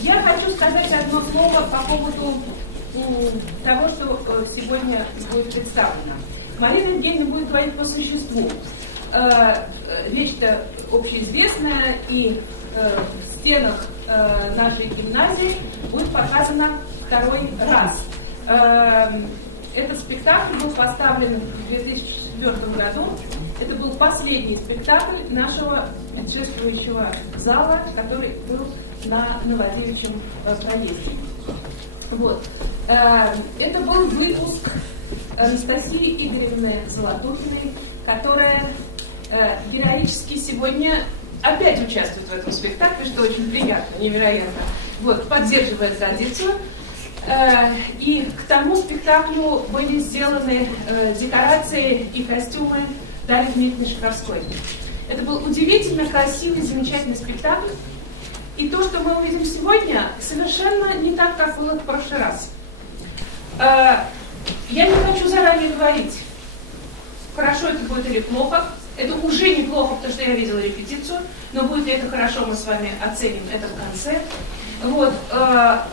Я хочу сказать одно слово по поводу того, что сегодня будет представлено. Марина Евгеньевна будет говорить по существу. Вещь-то общеизвестная, и в стенах нашей гимназии будет показана второй раз. Этот спектакль был поставлен в 2004 году. Это был последний спектакль нашего предшествующего зала, который был на Новодевичьем проезде. Вот. Это был выпуск Анастасии Игоревны Золотухиной, которая героически сегодня опять участвует в этом спектакле, что очень приятно, невероятно. Вот, поддерживает традицию. И к тому спектаклю были сделаны декорации и костюмы Дарьи Дмитриевны Шаховской. Это был удивительно красивый, замечательный спектакль. И то, что мы увидим сегодня, совершенно не так, как было в прошлый раз. Я не хочу заранее говорить, хорошо это будет или плохо. Это уже неплохо, потому что я видела репетицию, но будет ли это хорошо, мы с вами оценим это в конце. Вот.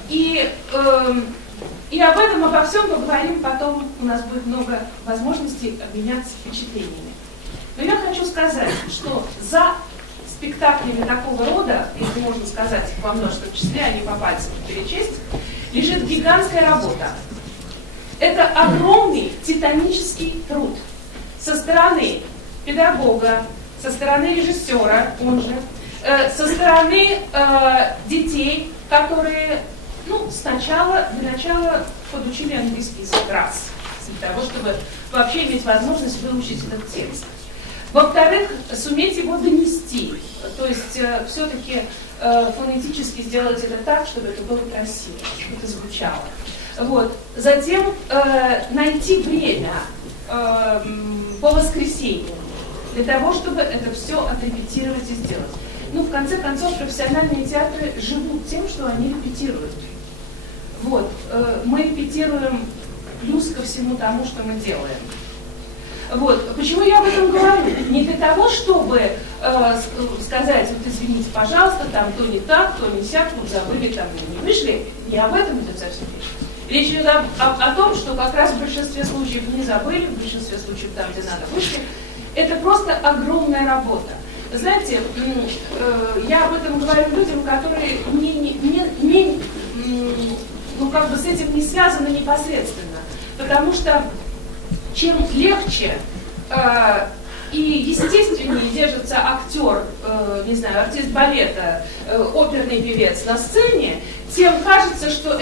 И об этом, обо всем поговорим потом, у нас будет много возможностей обменяться впечатлениями. Но я хочу сказать, что за спектаклями такого рода, если можно сказать во множественном числе, а не по пальцам перечесть, лежит гигантская работа. Это огромный титанический труд со стороны педагога, со стороны режиссера, он же, со стороны детей, которые, для начала подучили английский язык раз, для того, чтобы вообще иметь возможность выучить этот текст. Во-вторых, суметь его донести, то есть все-таки фонетически сделать это так, чтобы это было красиво, чтобы это звучало. Вот. Затем найти время по воскресеньям для того, чтобы это все отрепетировать и сделать. В конце концов, профессиональные театры живут тем, что они репетируют. Вот. Мы репетируем плюс ко всему тому, что мы делаем. Вот. Почему я об этом говорю? Не для того, чтобы сказать, вот извините, пожалуйста, там то не так, то не сяк, тут забыли, там не вышли. Не об этом идет совсем речь. Речь идет о том, что как раз в большинстве случаев не забыли, в большинстве случаев там, где надо, вышли. Это просто огромная работа. Знаете, я об этом говорю людям, которые с этим не связаны непосредственно. Потому что чем легче и естественнее держится актер, артист балета, оперный певец на сцене, тем кажется, что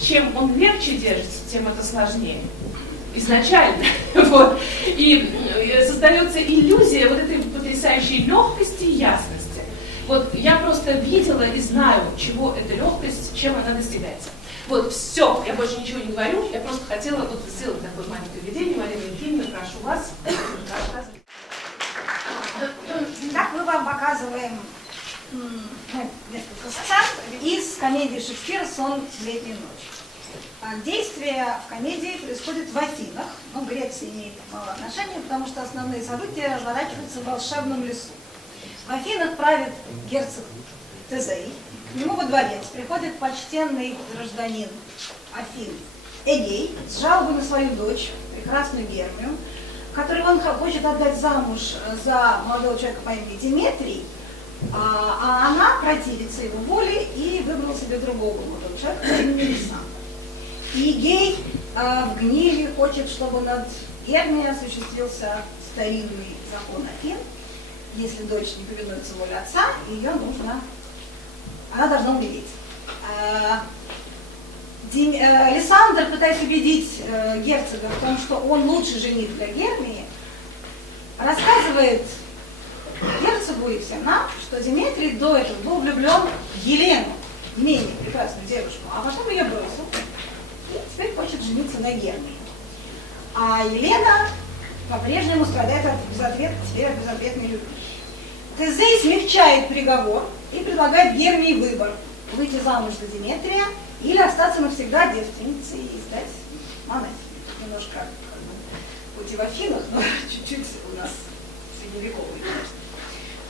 чем он легче держится, тем это сложнее. Изначально. Вот. И создается иллюзия вот этой потрясающей легкости и ясности. Вот я просто видела и знаю, чего эта легкость, чем она достигается. Вот, все, я больше ничего не говорю, я просто хотела сделать такое маленькое введение. Марина Евгеньевна, прошу вас. Так мы вам показываем несколько сцен из комедии Шекспира «Сон, летнюю ночь». Действие в комедии происходит в Афинах, Греция имеет мало отношения, потому что основные события разворачиваются в волшебном лесу. В Афинах правит герцог Тезей, к нему во дворец приходит почтенный гражданин Афин Эгей с жалобой на свою дочь, прекрасную Гермию, которую он хочет отдать замуж за молодого человека по имени Диметрий, а она противится его воле и выбрала себе другого молодого человека по имени Лисандр. И Эгей в гневе хочет, чтобы над Гермией осуществился старинный закон Афин. Если дочь не повинуется воле отца, она должна умереть. Лисандр, пытаясь убедить герцога в том, что он лучший жених для Гермии, рассказывает герцогу и всем нам, что Диметрий до этого был влюблен в Елену, менее прекрасную девушку, а потом ее бросил и теперь хочет жениться на Гермии. А Елена по-прежнему страдает от безответной любви. Тезей смягчает приговор и предлагает Гермии выбор: выйти замуж за Диметрия или остаться навсегда девственницей и стать монахиней. Немножко хоть и в Афинах, но чуть-чуть у нас средневековый,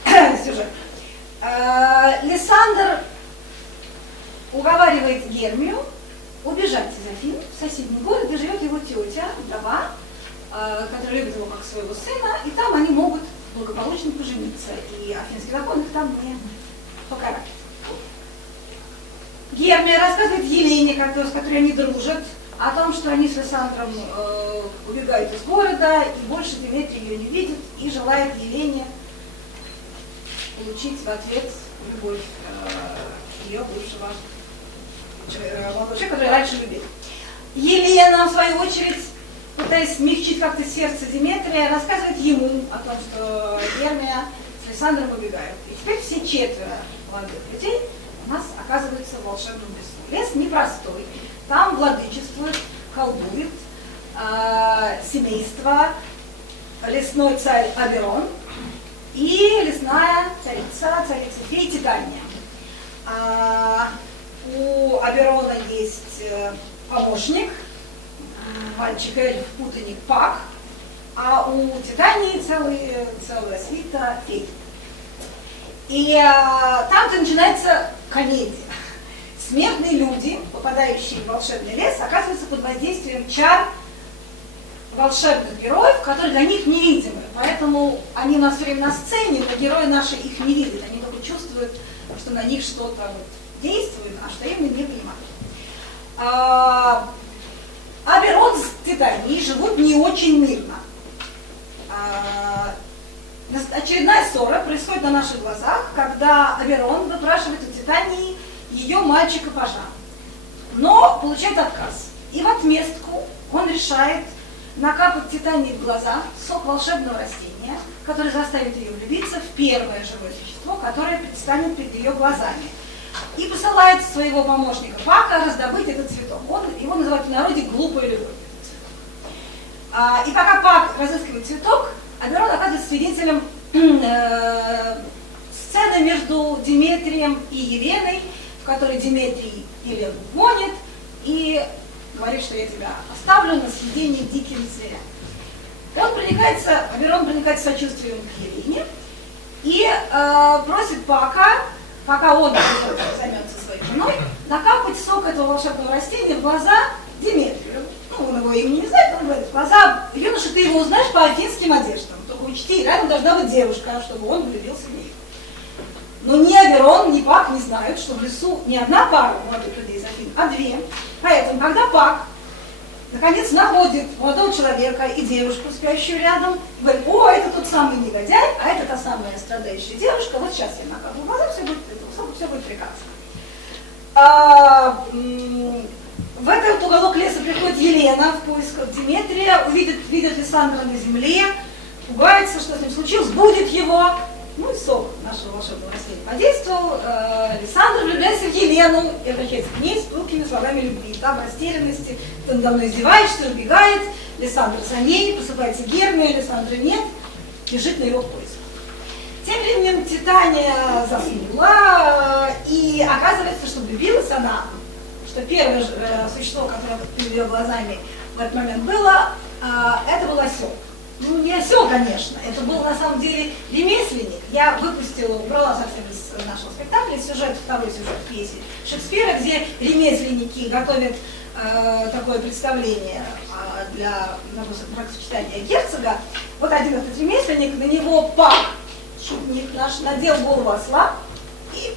конечно, сюжет. Лисандр уговаривает Гермию убежать из Афин в соседний город, где живет его тетя, вдова, которая любит его как своего сына, и там они могут благополучно пожениться, и афинский закон их там не покарает. Гермия рассказывает Елене, с которой они дружат, о том, что они с Лисандром убегают из города, и больше Деметрий ее не видит, и желает Елене получить в ответ любовь ее бывшего молодого человека, который раньше любил. Елена, в свою очередь, пытаясь смягчить как-то сердце Деметрия, рассказывает ему о том, что Гермия с Лисандром убегают. И теперь все четверо молодых людей у нас оказываются в волшебном лесу. Лес непростой. Там владычествует, колдует семейство, лесной царь Аберон и лесная царица фей Титания. У Аберона есть помощник, мальчик-эльф, путаник Пак, а у Титании целая свита фей. И там-то начинается комедия. Смертные люди, попадающие в волшебный лес, оказываются под воздействием чар волшебных героев, которые для них невидимы. Поэтому они у нас все время на сцене, но герои наши их не видят. Они только чувствуют, что на них что-то действует, а что именно не понимают. Аберон с Титанией живут не очень мирно. Очередная ссора происходит на наших глазах, когда Аберон выпрашивает у Титании ее мальчика-пажа, но получает отказ. И в отместку он решает накапать Титании в глаза сок волшебного растения, который заставит ее влюбиться в первое живое существо, которое предстанет перед ее глазами. И посылает своего помощника Пака раздобыть этот цветок. Его называют в народе глупой любовью. И пока Пак разыскивает цветок, Аберон оказывается свидетелем сцены между Деметрием и Еленой, в которой Деметрий Елену гонит и говорит, что я тебя оставлю на съедение диким зверям. Аберон проникается сочувствием к Елене и просит Пака, пока он займется своей женой, накапать сок этого волшебного растения в глаза Деметрию. Он его имени не знает, он говорит, в глаза юноши, ты его узнаешь по афинским одеждам. Только учти, рядом должна быть девушка, чтобы он влюбился в нее. Но ни Аберон, ни Пак не знают, что в лесу не одна пара молодых людей из Афин, а две. Поэтому, когда Пак наконец находит молодого человека и девушку, спящую рядом, говорит, о, это тот самый негодяй, а это та самая страдающая девушка, вот сейчас я накапаю глаза, все будет прекрасно. В этот уголок леса приходит Елена в поисках Деметрия, видит Лисандра на земле, пугается, что с ним случилось, будет его. Ну и сок нашего волшебного растения подействовал. Лисандр влюбляется в Елену и обращается к ней с пылкими словами любви. Там в растерянности, ты надо мной издеваешься, убегает. Лисандр за ней, просыпается Гермия, Лисандра нет, бежит на его поиск. Тем временем Титания заснула, и оказывается, что влюбилась она, что первое существо, которое перед ее глазами в этот момент было, это был осел. Ну, не осел, конечно, это был на самом деле ремесленник. Я убрала совсем из нашего спектакля второй сюжет пьесы Шекспира, где ремесленники готовят такое представление для бракосочетания герцога. Вот один этот ремесленник, на него Пак, шутник наш, надел голову осла и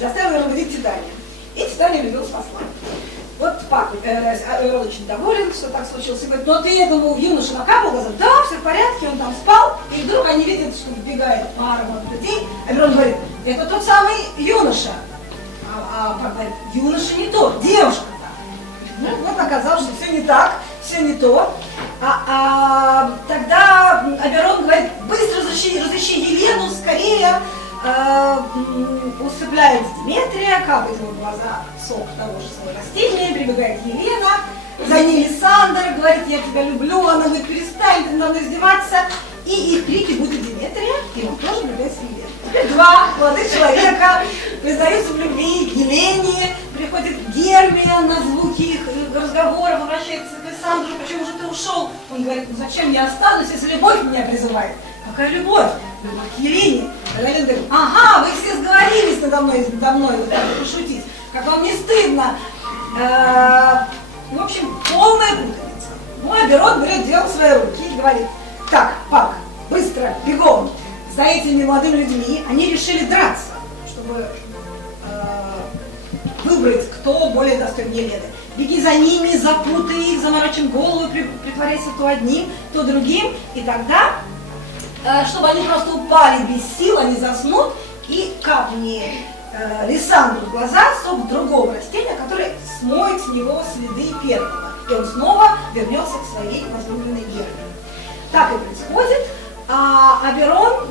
заставил его разбудить Титанию. И Титания влюбилась в осла. Вот Пак очень доволен, что так случилось. И говорит, ну ты этому юноше накапал глаза? Да, все в порядке, он там спал. И вдруг они видят, что вбегает пара людей. Аберон говорит, это тот самый юноша. А Пак говорит, юноша не тот, девушка-то. Ну вот оказалось, что все не так, все не то. Тогда Аберон говорит, быстро разыщи Елену, скорее. Усыпляет Деметрия, капает ему в глаза сок того же самого растения, прибегает Елена, за ней Лисандр, говорит, я тебя люблю, она говорит, перестань, ты надо издеваться, и их крики будут Деметрия, и он тоже влюбляется в Елену. Теперь два молодых человека признаются в любви к Елене, приходит Гермия на звуки их разговоров, обращается к Лисандру, почему же ты ушел? Он говорит, ну зачем я останусь, если любовь меня призывает? Какая любовь? Любовь к Елене. Галина говорит: ага, вы все сговорились надо мной вот так пошутить, как вам не стыдно. В общем, полная путаница. Мой Аберон берет дело в свои руки и говорит: так, пап, быстро, бегом за этими молодыми людьми. Они решили драться, чтобы выбрать, кто более достоин Елены. Беги за ними, запутай их, заморочим голову, притворяйся то одним, то другим, и тогда, чтобы они просто упали без сил, они заснут, и капни Лиссандру в глаза сок другого растения, который смоет с него следы первого, и он снова вернется к своей возлюбленной Герме. Так и происходит. А Аберон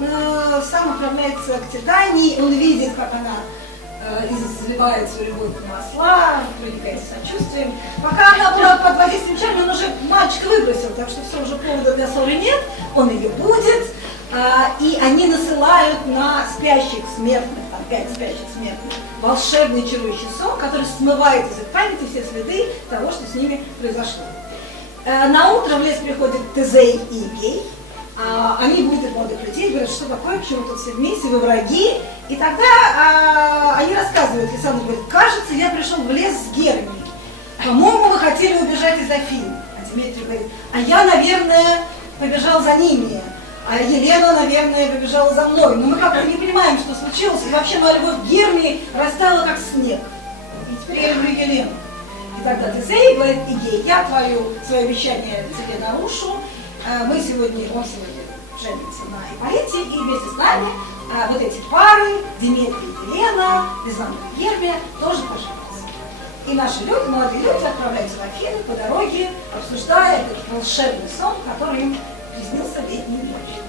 сам отправляется к Титании, он видит, как она изливает свою любовь в масла, проникает сочувствием. Пока она была под воздействием чар, он уже мальчика выбросил, так что все, уже повода для ссоры нет, он ее будет, и они насылают на спящих смертных, там 5 спящих смертных, волшебный чарующий сон, который смывает из их памяти все следы того, что с ними произошло. На утро в лес приходят Тезей и Гей. Они будут молодых людей, говорят, что такое, почему тут все вместе, вы враги. И тогда они рассказывают, Лиссандр говорит: кажется, я пришел в лес с Гермией. По-моему, вы хотели убежать из Афин. А Дмитрий говорит: а я, наверное, побежал за ними. А Елена, наверное, побежала за мной. Но мы как-то не понимаем, что случилось. И вообще моя любовь к Гермии растаяла, как снег. И теперь я люблю Елену. И тогда Тезей говорит: Игей, я свое обещание тебе нарушу. Он сегодня женится на Ипполите, и вместе с нами вот эти пары, Дмитрий и Елена, Лиссандра и Гермия, тоже поженятся. И наши люди, молодые люди, отправляются в Афины по дороге, обсуждая этот волшебный сон, который им приснился летнюю ночь.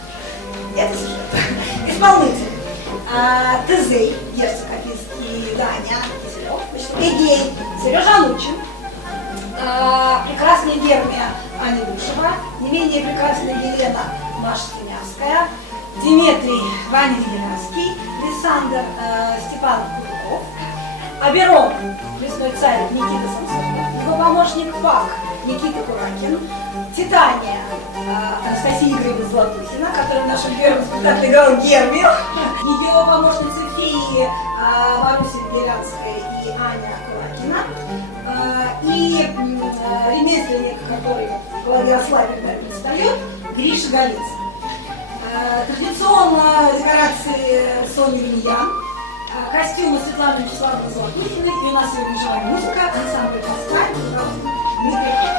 Это сюжет. Исполнители. Тезей, Герцог Апинский, Даня Киселев, Эгей, Сережа Лучин, прекрасная Гермия, Аня Душева, не менее прекрасная Елена, Маша Синявская, Дмитрий, Ваня Легерский, Лиссандр, Степан Куликов, Аберон, лесной царь Никита Самсонов, его помощник Пак, Никита Куракин, Титания, Анастасия Игоревна Златухина, которая в нашем первом спектакле играла Гермию, ее помощницы феи Маруся Белянская и Аня Куракина, и ремесленник, который в голове осла когда предстает, Гриша Голицын. Традиционно декорации Сони Виньян, костюмы Светланы Вячеславовны Златухиной, и у нас сегодня живая музыка, ансамбль Паскаль, Дмитрий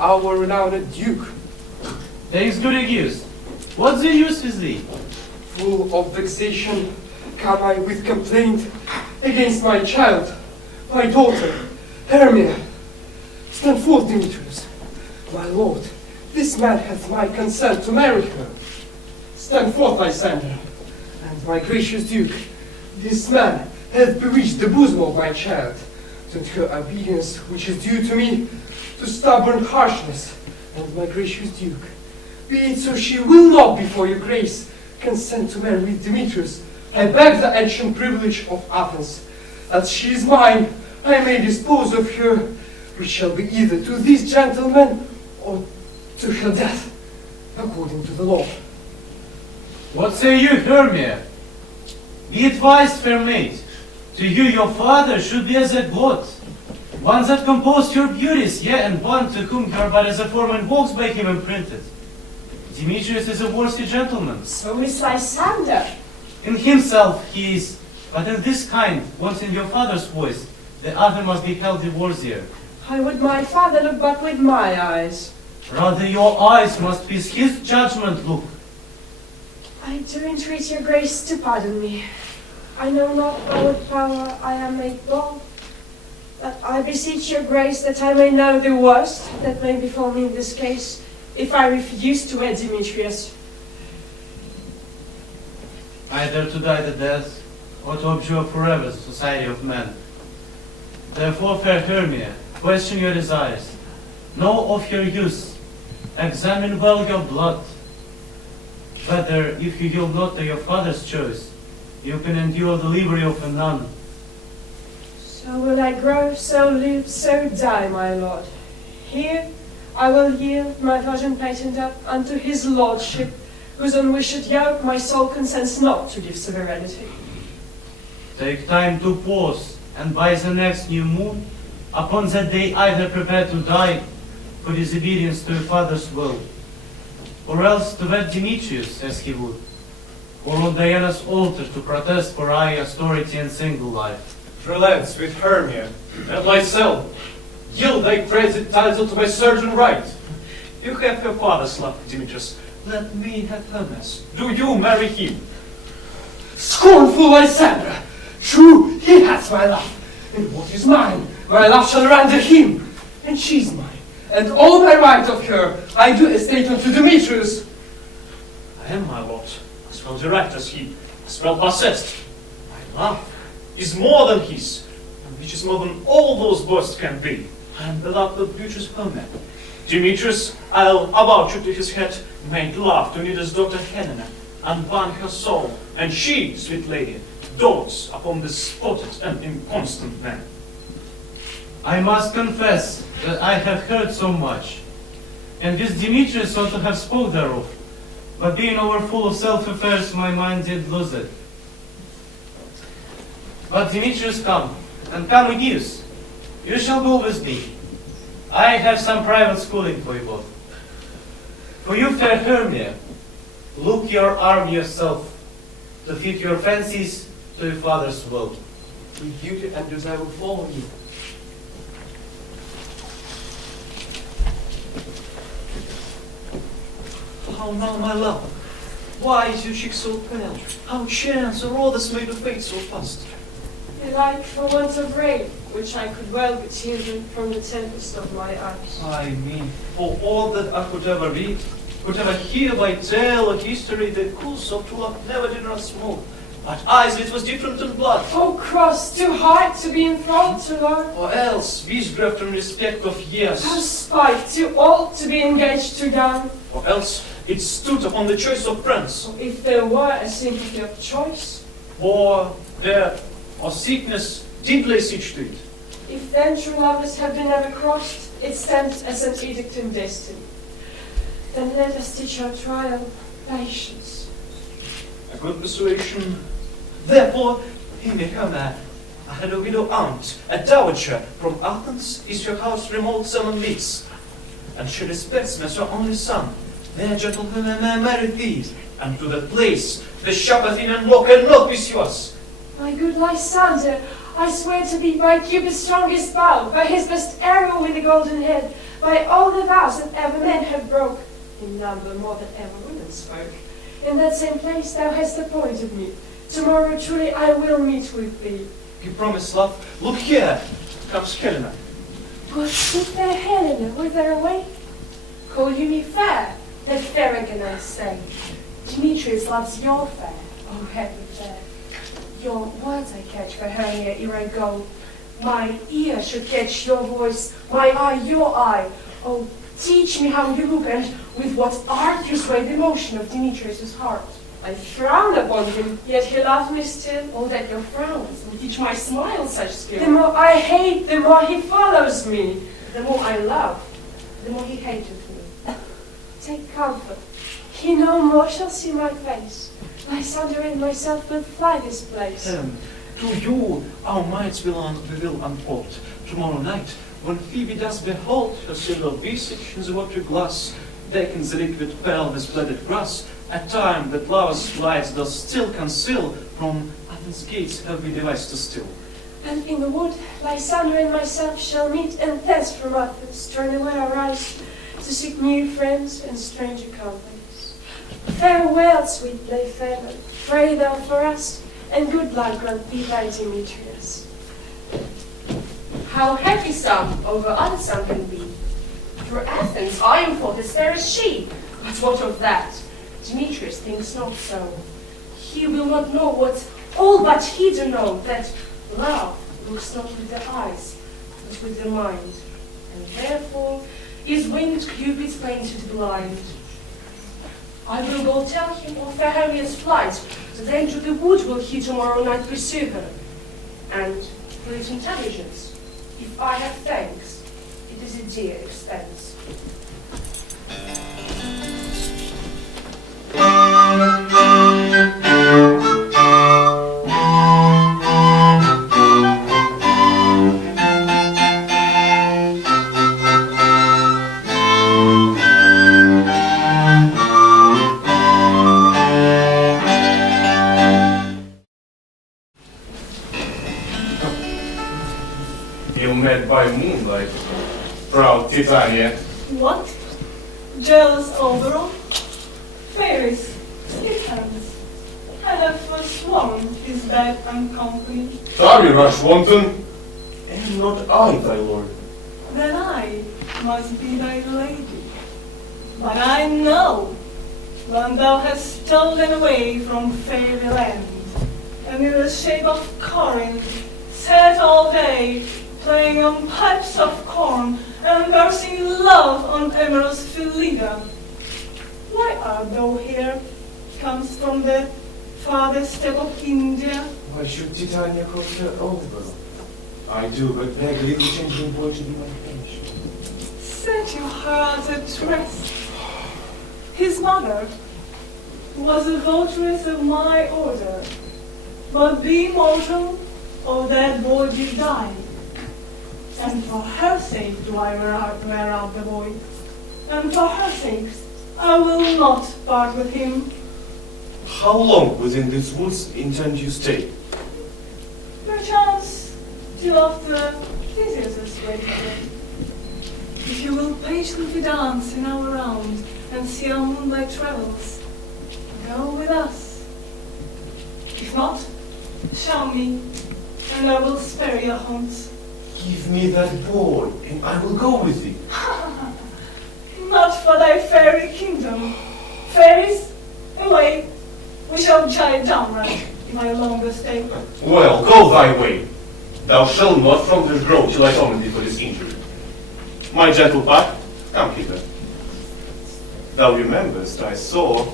Our renowned Duke. Thanks, good Aegeus. What's the news with thee? Full of vexation, come I with complaint against my child, my daughter, Hermia. Stand forth, Demetrius. My lord, this man hath my consent to marry her. Stand forth, Lysander. And my gracious Duke, this man hath bewitched the bosom of my child, to her obedience which is due to me, to stubborn harshness. And my gracious Duke, be it so she will not, before your grace, consent to marry with Demetrius. I beg the ancient privilege of Athens, that she is mine, I may dispose of her, which shall be either to this gentleman or to her death, according to the law. What say you, Hermia? Be advised, fair maid. To you your father should be as a god, one that composed your beauties, yea, and one to whom your but as a form and works by him imprinted. Demetrius is a worthy gentleman. So is Lysander. In himself he is, but in this kind, wanting your father's voice, the other must be held the worthier. How would my father look but with my eyes? Rather your eyes must please his judgment look. I do entreat your grace to pardon me. I know not by what power I am made bold, but I beseech your grace that I may know the worst that may befall me in this case, if I refuse to wed Demetrius. Either to die the death, or to abjure forever the society of men. Therefore, fair Hermia, question your desires. Know of your use. Examine well your blood. Whether, if you yield not to your father's choice, you can endure the livery of a nun. So will I grow, so live, so die, my lord. Here I will yield my virgin patent up unto his lordship, whose unwished yoke my soul consents not to give severity. Take time to pause, and by the next new moon, upon that day either prepare to die for disobedience to your father's will, or else to wed Demetrius as he would, or on Diana's altar to protest for Aia's authority and single life. Relents with Hermia, and myself, yield thy praised title to my surgeon right. You have your father's love, Demetrius. Let me have Hermes. Do you marry him? Scornful Lysander! True, he has my love, and what is mine, my love shall render him, and she's mine, and all by right of her I do estate unto Demetrius. I am, my lord, as well direct as he, as well possessed. My love is more than his, and which is more than all those boasts can be. I am beloved of beauteous Hermia. Demetrius, I'll avouch you to his head, made love to Nida's daughter Helena, and won her soul, and she, sweet lady, dotes upon this spotted and inconstant man. I must confess that I have heard so much, and with Demetrius ought to have spoke thereof, but being overfull of self-affairs, my mind did lose it. But Demetrius come, and come Aeneas, you shall go with me. I have some private schooling for you both. For you, fair Hermia, look your arm yourself, to fit your fancies to your father's will. With duty and desire will follow you. How now, my love? Why is your cheek so pale? How chance or others made of fate so fast? Belike for want of rain, which I could well be shielded from the tempest of my eyes. I mean, for all that I could ever read, could ever hear by tale or history, the course of true love never did run smooth. But eyes, it was different in blood. Oh, cross, too hard to be enthralled to love. Or else, witchcraft in respect of years. Oh, spite, too old to be engaged to young. Or else, it stood upon the choice of friends. Oh, if there were a sympathy of choice. War, death, or sickness did lay siege to it. If then true lovers have been ever crossed, it stands as an edict in destiny. Then let us teach our trial patience. A good persuasion. Therefore, he may come I had a widow aunt, a dowager from Athens, is your house remote 7 leagues. And she respects me as her only son. There, gentlemen, may marry thee, and to that place the sharp Athenian law cannot pursue us. My good Lysander, I swear to be by Cupid's strongest bow, by his best arrow with the golden head, by all the vows that ever men have broke, in number more than ever women spoke. In that same place thou hast appointed me. Tomorrow truly I will meet with thee. You promise, love. Look here. Comes Helena. What good fair Helena, whither away? Call you me fair? That fair again I say. Demetrius loves your fair, oh heaven fair. Your words I catch for Hermia ere I go. My ear should catch your voice, my eye your eye. Oh, teach me how you look and with what art you sway the motion of Demetrius' heart. I frown upon him, yet he loves me still. Oh, that your frowns will teach my smile such skill. The more I hate, the more he follows me. The more I love, the more he hateth me. Take comfort, he no more shall see my face. Lysander and myself will fly this place. To you our mights will unfold tomorrow night, when Phoebe does behold her silver visage in the watery glass, decking the liquid pearl with pleated grass, a time that love's flight does still conceal, from Athens' gates have we devised to steal. And in the wood, Lysander and myself shall meet, and thence from Athens turn away our eyes, to seek new friends and stranger companies. Farewell, sweet Playfellow, pray thou for us, and good luck grant thee thy Demetrius. How happy some over other some can be. Through Athens I am thought as fair as she, but what of that? Demetrius thinks not so. He will not know what all but he do know, that love looks not with the eyes, but with the mind, and therefore is winged Cupid's painted blind. I will go tell him of fair Hermia's flight, then to the wood will he tomorrow night pursue her. And for his intelligence, if I have thanks, it is a dear expense. You met by moonlight, proud Titania. What? Jealous overall? Fairies, sleep hands. I have forsworn his bed and company. Sorry, rash wanton. Am not I thy lord? Then I must be thy lady. But I know when thou hast stolen away from fairyland, and in the shape of Corinth sat all day, playing on pipes of corn and versing love on amorous Phillida. Why art thou here? Comes from the farthest step of India. Why should Titania cross her over? I do but beg little changing boy to be my patient. Set your heart at rest. His mother was a votaress of my order, but be mortal, or that boy did die. And for her sake do I wear out the boy, and for her sake I will not part with him. How long within these woods intend you stay? Perchance till after Theseus' great day. If you will patiently dance in our round and see our moonlight travels, go with us. If not, show me, and I will spare your haunts. Give me that boy, and I will go with thee. Not for thy fairy kingdom. Fairies, away. We shall chide downright if I longer stay. Well, go thy way. Thou shalt not from this grow till I summon thee for this injury. My gentle pack, come hither. Thou rememberest I saw,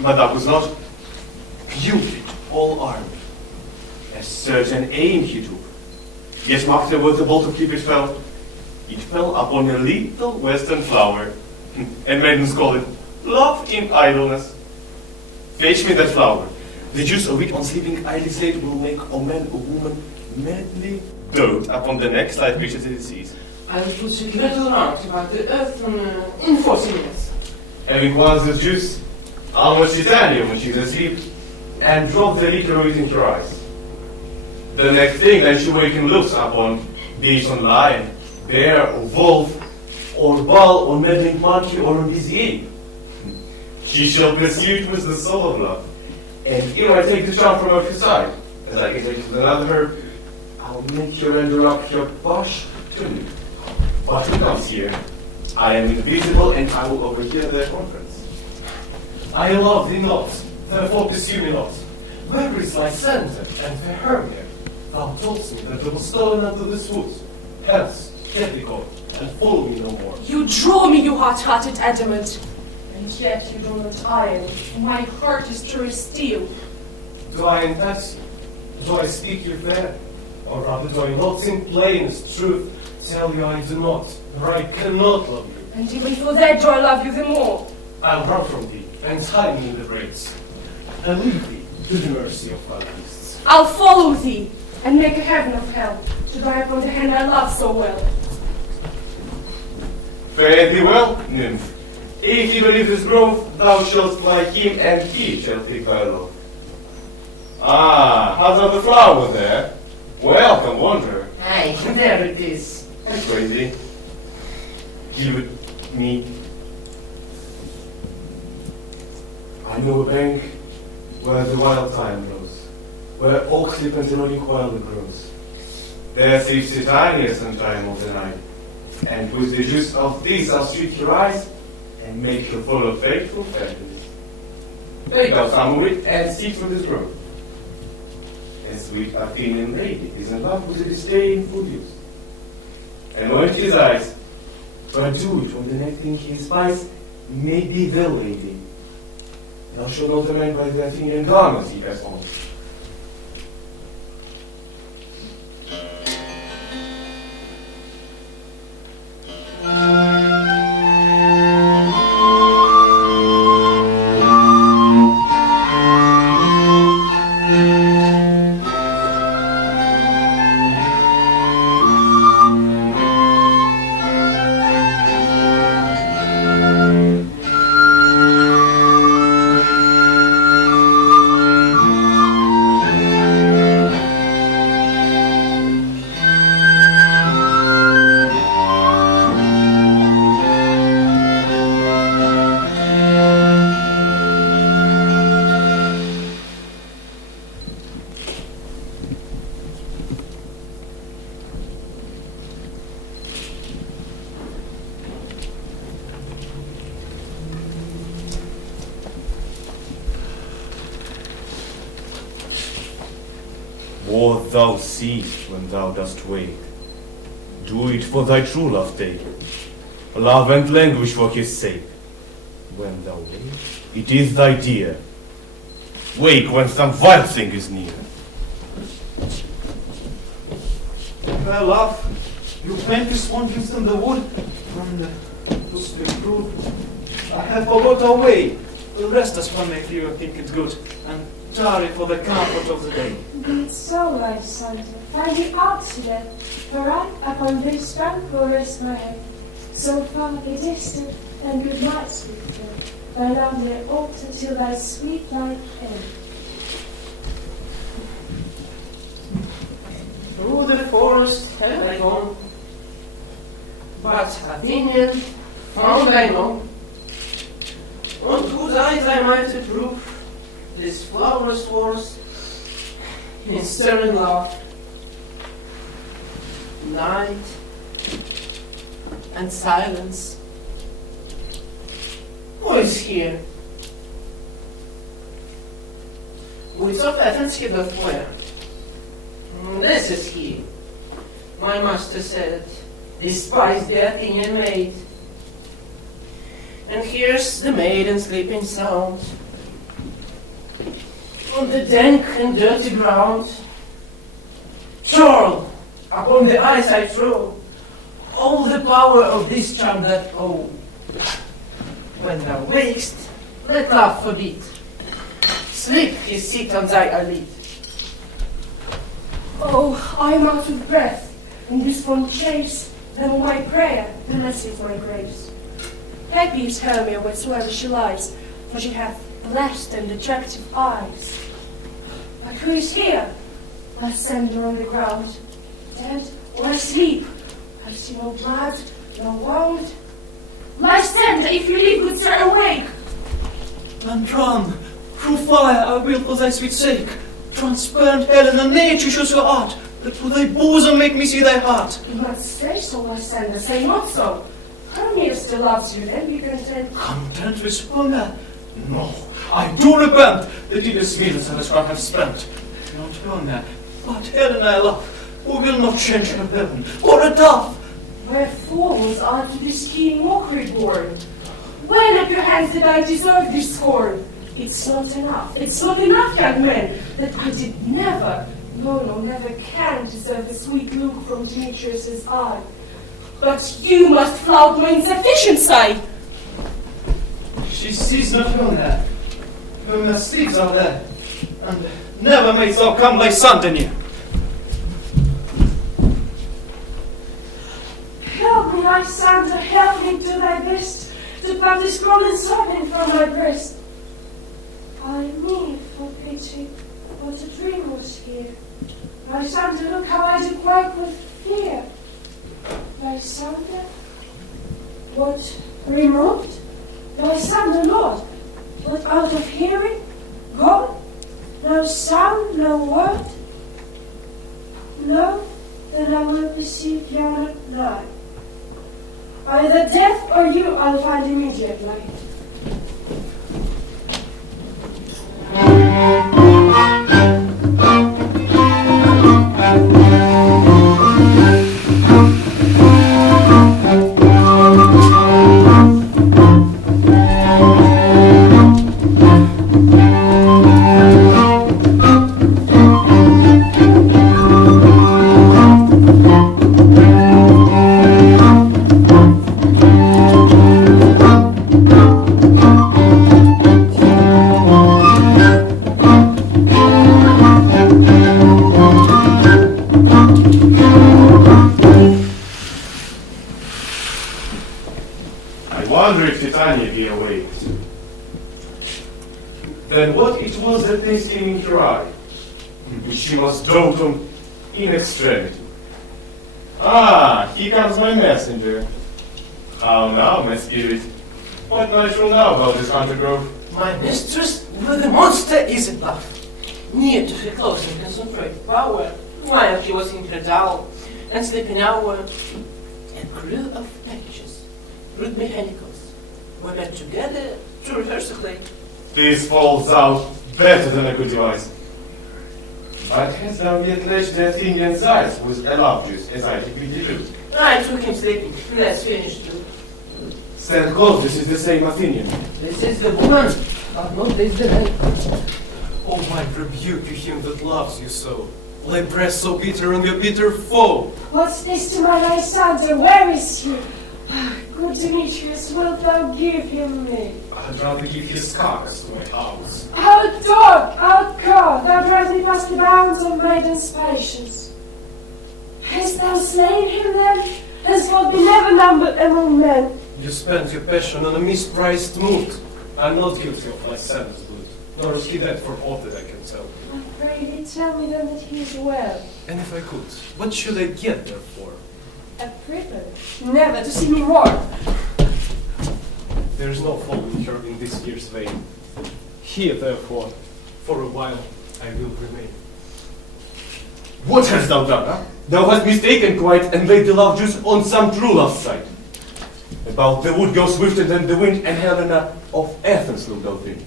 but that was not Cupid, all armed. A certain aim he took. Yet afterwards the bolt of Cupid fell. It fell upon a little western flower, and maidens call it love in idleness. Fetch me that flower. The juice of it on sleeping eyelids late will make a man or woman madly dote upon the next light creatures it sees. I'll put a little round about the earth in 40 minutes. Having once the juice, almost titanium when she's asleep, and drop the liquor of it in her eyes. The next thing then she waken looks upon, be it on lion, bear, or wolf, or bull, or meddling monkey, or a busy ape. She shall pursue it with the soul of love, and ere I take the charm from off your side, as I can take it with another herb, I'll make her render up your bush to me. But who comes here? I am invisible, and I will overhear their conference. I love thee not, therefore pursue me not. Where is Lysander and fair Hermia? Thou toldst me that they were stolen unto this wood. Hence, get thee gone, and follow me no more. You draw me, you hot-hearted adamant, and yet you do not iron. My heart is true as steel. Do I entice you? Do I speak you fair? Or rather do I not in plainest truth tell you I do not, or I cannot love you? And even for that do I love you the more. I'll run from thee, and hide me in the brakes. and leave thee to the mercy of our beasts. I'll follow thee, and make a heaven of hell, to die upon the hand I love so well. Fare thee well, nymph. If you leave this grove, thou shalt like him, and he shall take thy love. Ah, hast thou the flower there? Welcome, wanderer. Aye, there it is. Crazy. Give it me. I know a bank where the wild thyme grows, where oak sleep and the nodding wildwood grows. There sleeps Titania some time of the night, and with the juice of this I'll sweet your eyes, and make her full of faithful fantasies. Take out some of it and seek from this grove. A sweet Athenian lady is in love with a disdainful youth. Anoint his eyes, but do it when the next thing he spies may be the lady. Thou shalt know the man by the Athenian garments he has on. What thou seest when thou dost wake, do it for thy true love take. Love and languish for his sake. When thou wake, it is thy dear. Wake when some vile thing is near. Fair love, you plenteous wanderings in the wood, and to speak truth, I have forgot our way. We'll rest us one may fear and think it good, and tarry for the comfort of the day. Be it so, my son, find you out today, for I upon this bank will rest my head. So far be distant, and good night speak to, thy lovely altar till thy sweet life end. Through the forest have I gone, but Athenian found I know, on whose eyes I might approve this flowerless forest in stirring love. Night and silence. Who is here? Which of Athens he doth wear? This is he, my master said, despise the Athenian maid. And here's the maiden sleeping sound on the dank and dirty ground. Churl, upon the ice I throw all the power of this charm that owe. When thou wakest, let love forbid. Sleep his seat on thy eyelid. Oh, I am out of breath, in this fond chase, then my prayer, the less is my grace. Happy is Hermia wheresoever she lies, for she hath blessed and attractive eyes. But who is here? I stand on the ground, dead or asleep. I see no blood, no wound. Lie stand, if you leave, good sir, awake. And run, through fire I will for thy sweet sake. Transparent Helena, nature shows your art, that to thy bosom make me see thy heart. Do not say so, Lysander, say not so. Hermia still loves you, then be content. Content with Hermia? No, I do repent the deedless means that I have spent. Not Hermia, but Helena I love, who will not change her heaven, or a dove. Wherefore was I to this keen mockery born? When at your hands did I deserve this scorn? It's not enough, young men, that I did never, no, never can deserve a sweet look from Demetrius's eye. But you must flout my insufficient sight. She sees not Hermia. domestiques are there, and never mayst thou come thy son near. Help me, Lysander, help me to thy best, to part this golden sovereign from my breast. I need for pity, what a dream was here. Lysander, look how I do quake with fear. Lysander, what remote? Lysander, Lord, what out of hearing? Gone? No sound, no word? No, then I will perceive yonder night. Either death or you I'll find immediate light. Then what it was that they seeming to cry, which she must dote on in extremity. Ah, here comes my messenger. How now, my spirit? What knowledge will now about this hunter grove? My mistress, the monster is in love. Near to her close and concentrate power, while she was in her dull and sleeping hour, a crew of pages, rude mechanicals, were met together to rehearse a play. This falls out better than a good device. But hast thou yet ledged the Athenian's eyes with a love juice, as I typically do? I took him sleeping. Let's finish too. Stand close, this is the same Athenian. This is the woman, but not this the man. Oh, I rebuke you him that loves you so. Lay breath so bitter on your bitter foe. What's this to my Lysander? Where is he? Good Demetrius, wilt thou give him me? I'd rather give his carcass to my house. Out dog, out cur, thou drives me past the bounds of maiden's patience. Hast thou slain him then? Henceforth be never numbered among men. You spent your passion on a misprized mood. I'm not guilty of my son's blood, nor is he dead for aught that I can tell. I pray thee tell me then that he is well. And if I could, what should I get therefore? A privilege, never to see me more. There is no fault in her in this year's vein. Here, therefore, for a while, I will remain. What hast thou done, huh? Thou hast mistaken quite and laid the love juice on some true love's side. About the wood go swifter than the wind, and Helena of Athens look thou think.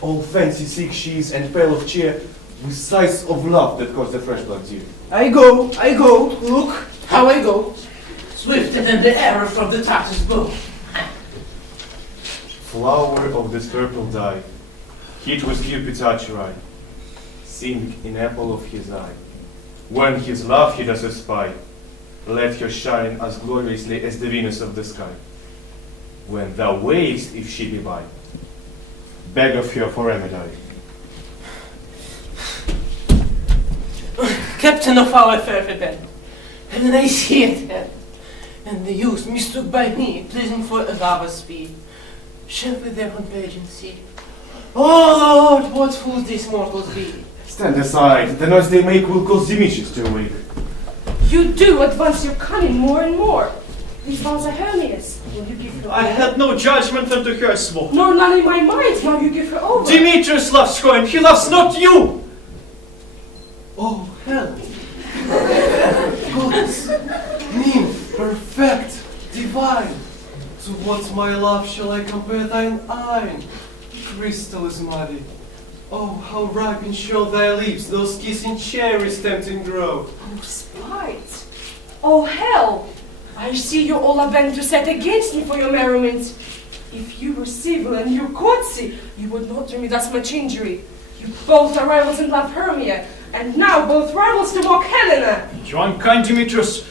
All fancy sick she is and pale of cheer, with sighs of love that cause the fresh blood tear. I go, look how I go, swifter than the arrow from the Tartar's bow. Flower of this purple dye, hit with Cupid's archery, sink in apple of his eye. When his love he does espy, let her shine as gloriously as the Venus of the sky. When thou weighest if she be by, beg of her for remedy. Captain of our fair band, and I see it then, and the youth mistook by me, pleasing for a lover's speed. Shall we their page and see? Oh Lord, what fools these mortals be! Stand aside, the noise they make will cause Demetrius to awake. You do advance your cunning more and more. These vows are Hermias. Will you give her I had no judgment unto her swore. nor none in my mind. Now you give her over. Demetrius loves coin, he loves not you! Oh, hell! Goddess, nymph, perfect, divine, to what my love shall I compare thine eye? Crystal is muddy. Oh, how ripe and sure thy lips, those kissing cherries tempting grow. Oh, spite. Oh, hell. I see you all are bent to set against me for your merriment. If you were civil and you courtesy, you would not do me thus much injury. You both are rivals in love Hermia, and now both rivals to mock Helena. You unkind Demetrius,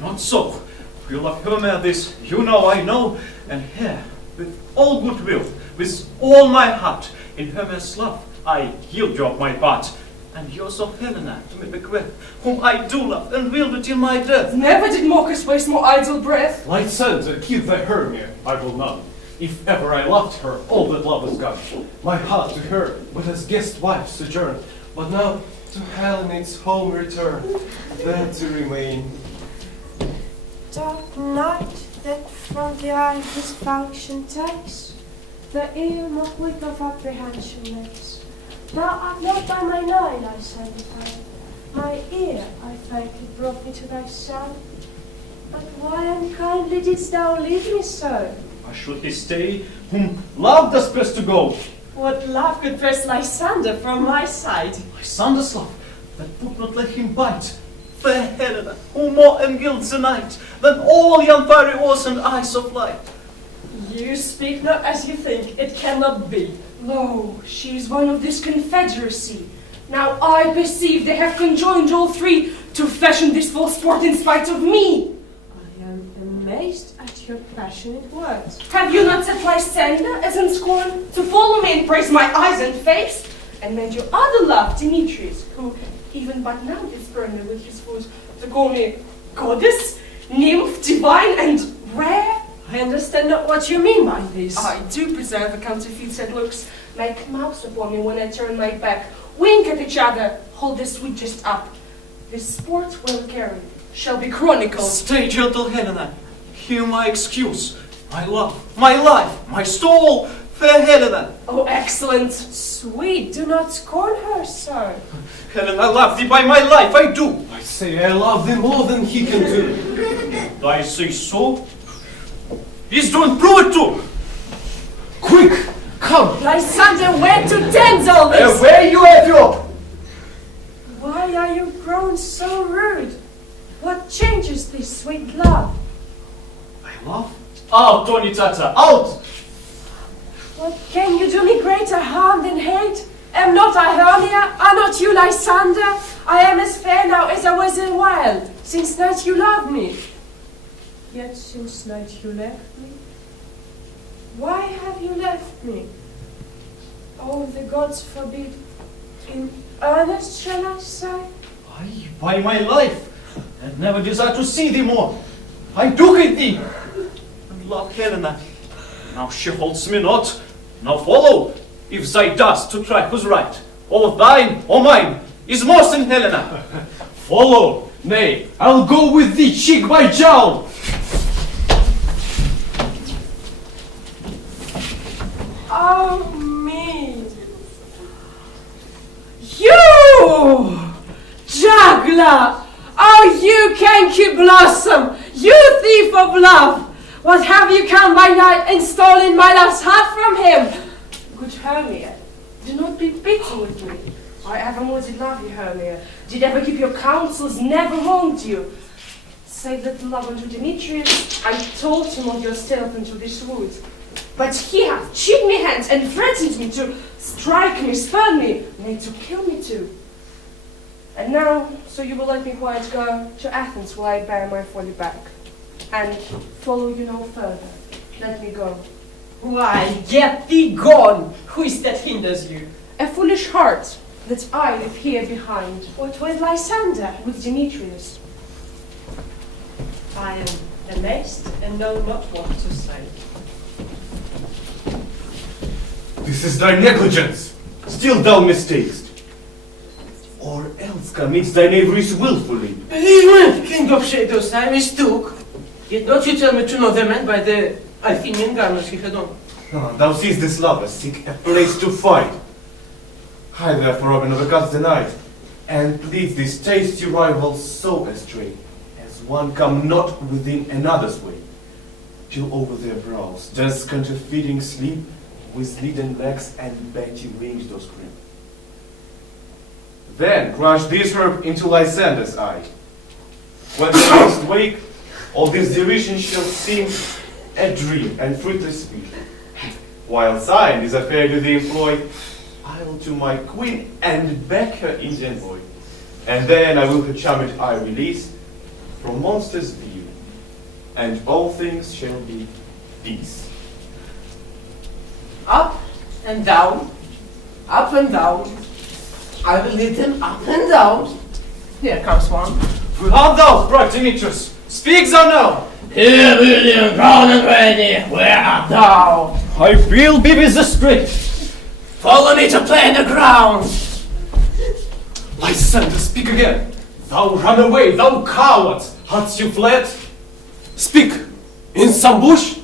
not so. You love Hermia this, you know, I know, and here, with all goodwill, with all my heart. In Hermia's love, I yield you up my part. And yours of Helena to me bequeath, whom I do love and will do till my death. Never did Marcus waste more idle breath. Lysander, keep the Hermia, I will none. If ever I loved her, all that love is gone. My heart to her, but as guest wife sojourn. But now to Helena its home return, there to remain. Dark night that from the eye his function takes, the ear more quick of apprehension makes. Now art not by mine eye, Lysander, found. My ear, I thank thee, brought me to thy sound. But why unkindly didst thou leave me so? Why should he stay, whom love does press to go? What love could press Lysander from my side? Lysander's love, that would not let him bite. Fair Helena, who more engilds the night than all yon fiery oars and eyes of light. You speak not as you think, it cannot be. Lo, she is one of this confederacy. Now I perceive they have conjoined all three to fashion this false sport in spite of me. I am amazed at your passionate words. Have you not set Lysander as in scorn to follow me and praise my eyes and face? And made your other love, Demetrius, who even but now did spurn me with his foot to call me goddess, nymph, divine, and rare? I understand not what you mean by this. I do preserve a counterfeit said looks, make mouths upon me when I turn my back, wink at each other, hold the sweet jest up. This sport well carried shall be chronicled. Stay, gentle Helena, hear my excuse. My love, my life, my soul, fair Helena. Oh, excellent. Sweet, do not scorn her, sir. Helena, I love thee by my life, I do. I say I love thee more than he can do. I say so. Please don't prove it too. Quick, come! Lysander, where to dance all this? Where you have your... Why are you grown so rude? What changes this sweet love? My love? Out, Tony Tata, out! What can you do me greater harm than hate? Am not I Hermia? Are not you Lysander? I am as fair now as I was in wild. Since night you love me. Yet since night you left me. Why have you left me? Oh, the gods forbid. In earnest shall I say? I, by my life, and never desire to see thee more. I do hate thee, and love Helena. Now she holds me not. Now follow, if thy dost to try who's right. All of thine or mine is most in Helena. Follow! Nay, I'll go with thee cheek by jowl! Oh, me. You! Juggler! Oh, you canky blossom! You thief of love! What have you come by night and stolen my love's heart from him? Good Hermia, do not be bitter with me. I evermore did love you, Hermia. Did ever keep your counsels, never wronged you. Save that love unto Demetrius, I told him of your stealth into this wood. But he hath chid me hence and threatened me to strike me, spurn me, nay, to kill me too. And now, so you will let me quiet go to Athens while I bear my folly back, and follow you no further. Let me go. Why, get thee gone! Who is that hinders you? A foolish heart that I leave here behind. What with Lysander? With Demetrius. I am amazed and know not what to say. This is thy negligence. Still thou mistakest. Or else commits thine avarice willfully. King of Shadows, I mistook. Yet don't you tell me to know the man by the Athenian garments he had on. Thou seest this lover seek a place to fight. I therefore open of the gods the night, and plead these tasty rivals so astray, as one come not within another's way, till over their brows does counterfeiting sleep, with leaden legs and betty wings does creep. Then crush this herb into Lysander's eye. When the first wake, all this derision shall seem a dream and fruitless speech. While sighing this affair do they employ, I'll to my queen and back her Indian boy. And then I will her charmed eye release from monsters' view, and all things shall be peace. Up and down, up and down. I will lead them up and down. Here comes one. Who art thou, bright Demetrius? Speak thou now! Here, William, brown and ready. Where art thou? I will be with the street. Follow me to play in the ground. Lysander, speak again. Thou run away, thou coward! Hast you fled? Speak! In some bush?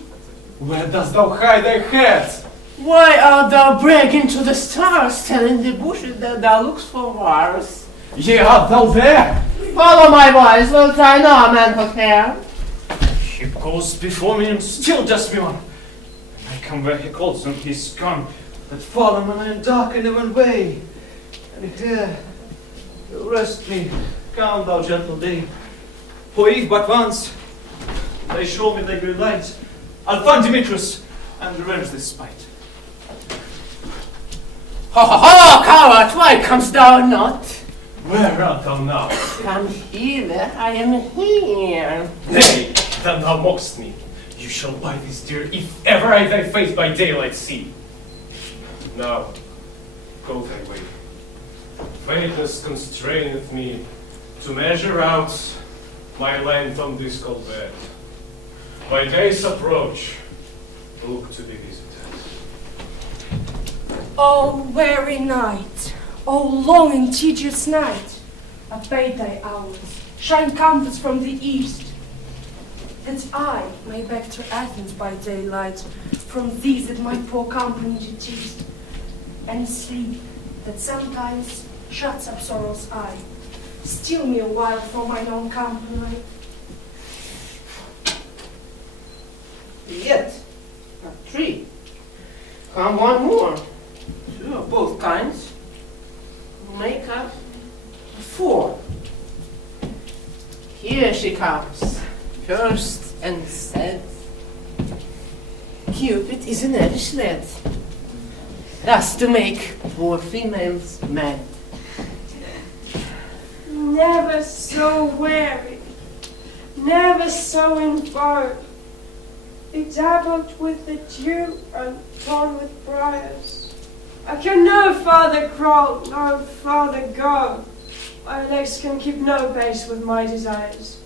Where dost thou hide thy head? Why art thou breaking to the stars, telling the bushes that thou lookst for wars? Yea, art thou there? Follow my voice, wilt thou know, man of hair? He goes before me and still does me on. And I come where he calls and he's gone. That fallen on a dark and even way. And here, you rest me, calm thou gentle day. For if but once they show me their green light, I'll find Demetrius and revenge this spite. Ho ho ho, coward, why comest thou not? Where art thou now? Come hither, I am here. Nay, then thou mockst me. You shall buy this dear if ever I thy face by daylight see. Now, go thy way. Faintness constraineth me to measure out my length on this cold bed. By day's approach, look to be visited. O weary night, O long and tedious night, abate thy hours, shine compass from the east, that I may back to Athens by daylight, from these that my poor company to tease, and sleep that sometimes shuts up sorrow's eye, steal me a while from mine own company. Yet, not three. Come one more. Two of both kinds. Make up four. Here she comes, first and sad. Cupid is an Irish lad, thus to make poor females mad. Never so weary, never so in vogue, bedabbled with the dew and torn with briars. I can no farther crawl, no farther go. My legs can keep no pace with my desires.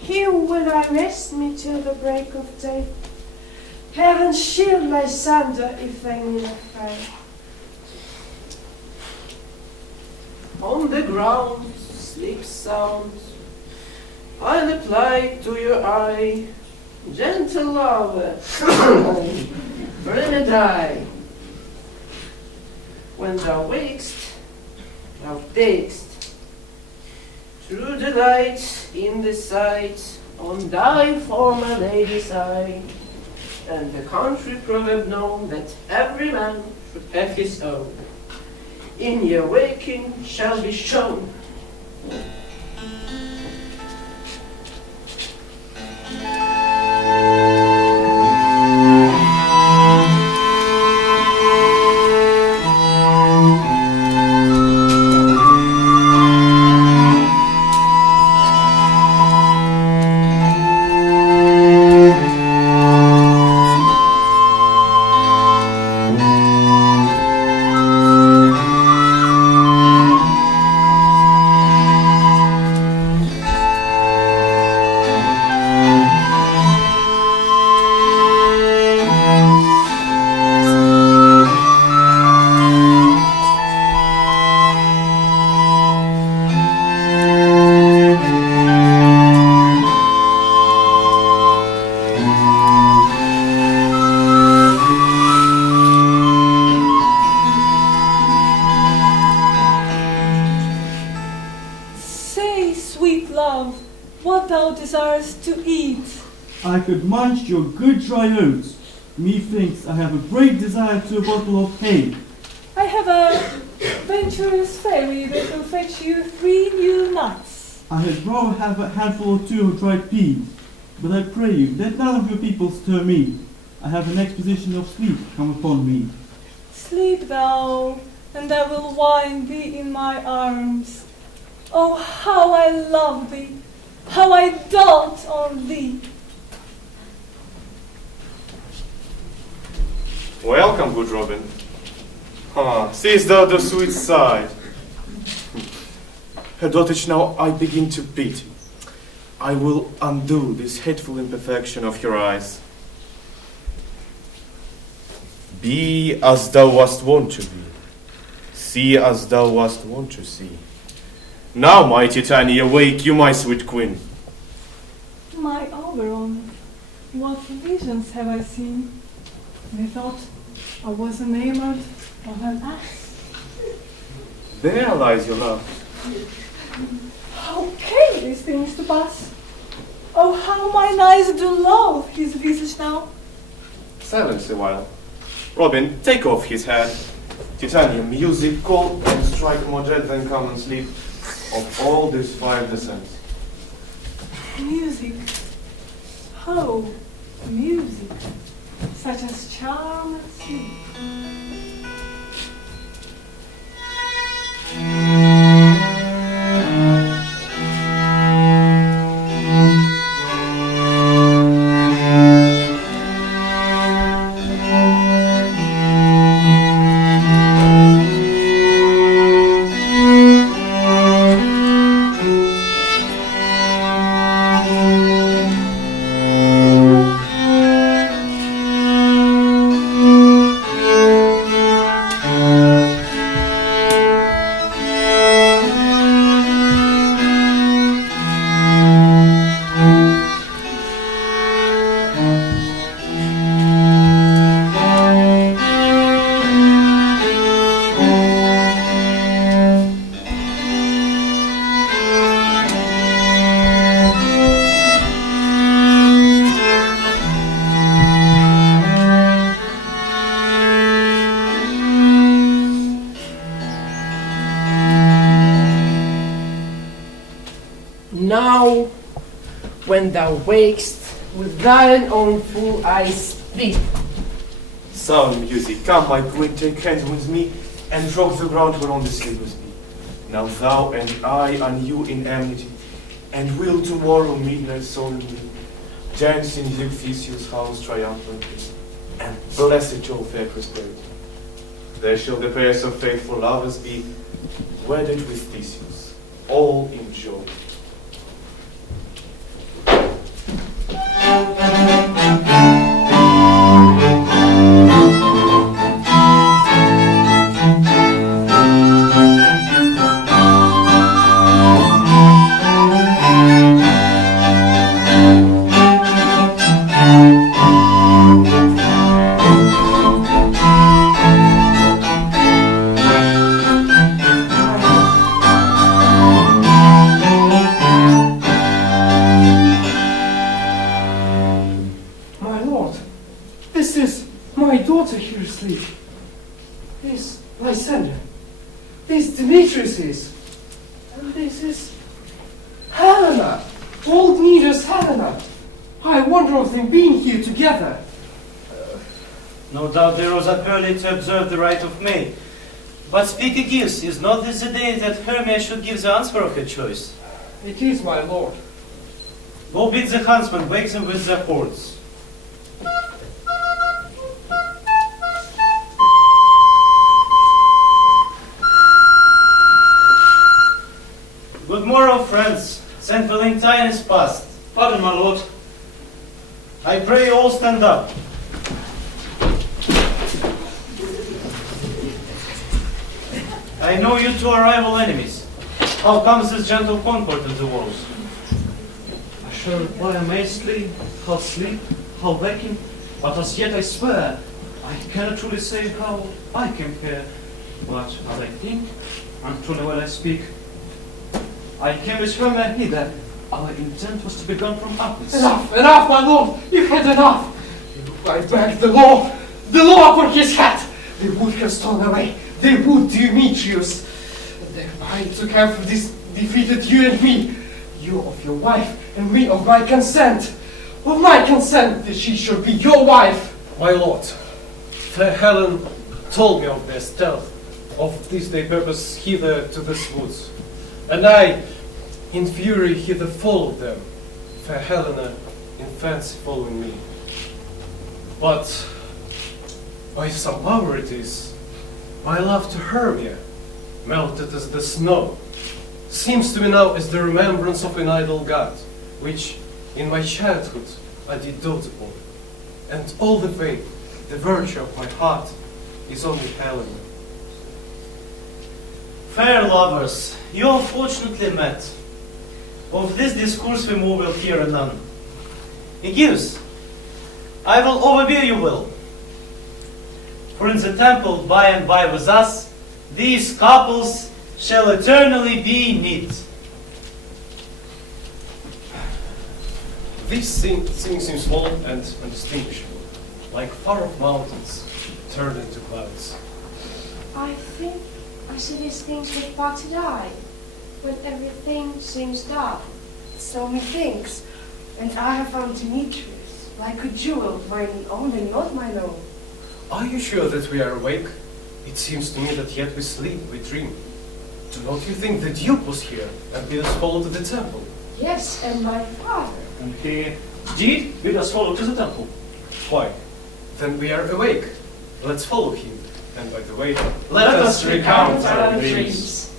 Here will I rest me till the break of day. Heaven's shield Lysander if they need a fray. On the ground, sleep sound. I'll apply to your eye, gentle lover, remedy. When thou wakest, thou takest true delight in the sight on thy former lady's eye, and the country proverb known that every man should have his own, in your waking shall be shown. I could munch your good dry oats. Methinks I have a great desire to a bottle of hay. I have a venturous fairy that will fetch you 3 new nuts. I had rather have a handful or 2 of dried peas. But I pray you, let none of your people stir me. I have an exposition of sleep come upon me. Sleep thou, and I will wind thee in my arms. Oh, how I love thee, how I dote on thee. Welcome, good Robin. Seest thou the sweet side? Her dotage now I begin to pity. I will undo this hateful imperfection of your eyes. Be as thou wast wont to be. See as thou wast wont to see. Now, my Titania, awake you, my sweet queen. My Oberon, what visions have I seen? Methought I was enamored of an ass. There lies your love. How came these things to pass? Oh, how mine eyes do loathe his visage now. Silence a while. Robin, take off his hat. Titania, music, call and strike more dread than common sleep of all these 5 descents. Music. Oh, music. Such as charm and sleep. Now, when thou wakest, with thine own full eyes speak. Sound music, come, my queen, take hands with me, and rock the ground whereon the sleepers be. Now thou and I anew in amity, and will tomorrow midnight solemnly dance in Duke Theseus' house triumphantly, and blessed all fair prosperity. There shall the pairs of faithful lovers be, wedded with Theseus, all in joy. No doubt they rose up early to observe the rite of May. But speak against, is not this the day that Hermia should give the answer of her choice? It is, my lord. Go bid the huntsmen wake them with their horns. Good morrow, friends. St. Valentine is past. Pardon, my lord. I pray you all stand up. I know you two are rival enemies. How comes this gentle concord of the walls? I shall reply amazedly, how sleep, how waking, but as yet I swear, I cannot truly say how I came here. But as I think, and truly when I speak, I came with Hermia hither. Our intent was to be gone from Athens. Enough, enough, my lord! You've had enough! I beg the law upon his head! They would have stolen away. They would, Demetrius. Their mind to have defeated you and me. You of your wife, and me of my consent. Of my consent that she should be your wife. My lord, fair Helen told me of their stealth, of this their purpose hither to this woods. And I, in fury, hither followed them, fair Helena in fancy following me. But By some power it is. My love to Hermia, melted as the snow, seems to me now as the remembrance of an idol god, which in my childhood I did dote upon. And all the faith, the virtue of my heart is only Helena. Fair lovers, you unfortunately met. Of this discourse we more will hear anon. Egeus, I will overbear your will. For in the temple by and by with us, these couples shall eternally be knit. This thing seems small and undistinguishable, like far-off mountains turned into clouds. I think I see these things with parted eye, when everything seems dark. So methinks, and I have found Demetrius, like a jewel, mine own and not mine own. Are you sure that we are awake? It seems to me that yet we sleep, we dream. Do not you think the Duke was here and bid us follow to the temple? Yes, and my father. And he did bid us follow to the temple. Why? Then we are awake. Let's follow him. And by the way, Let us recount our dreams.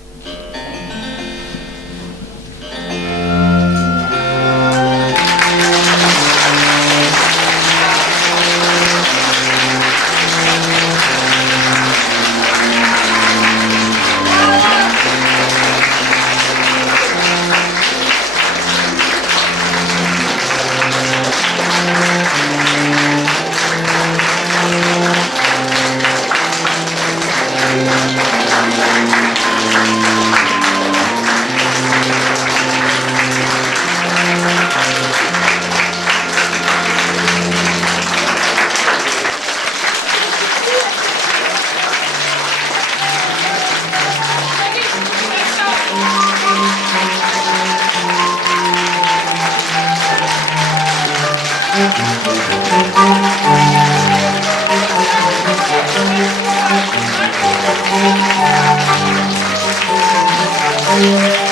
Thank you.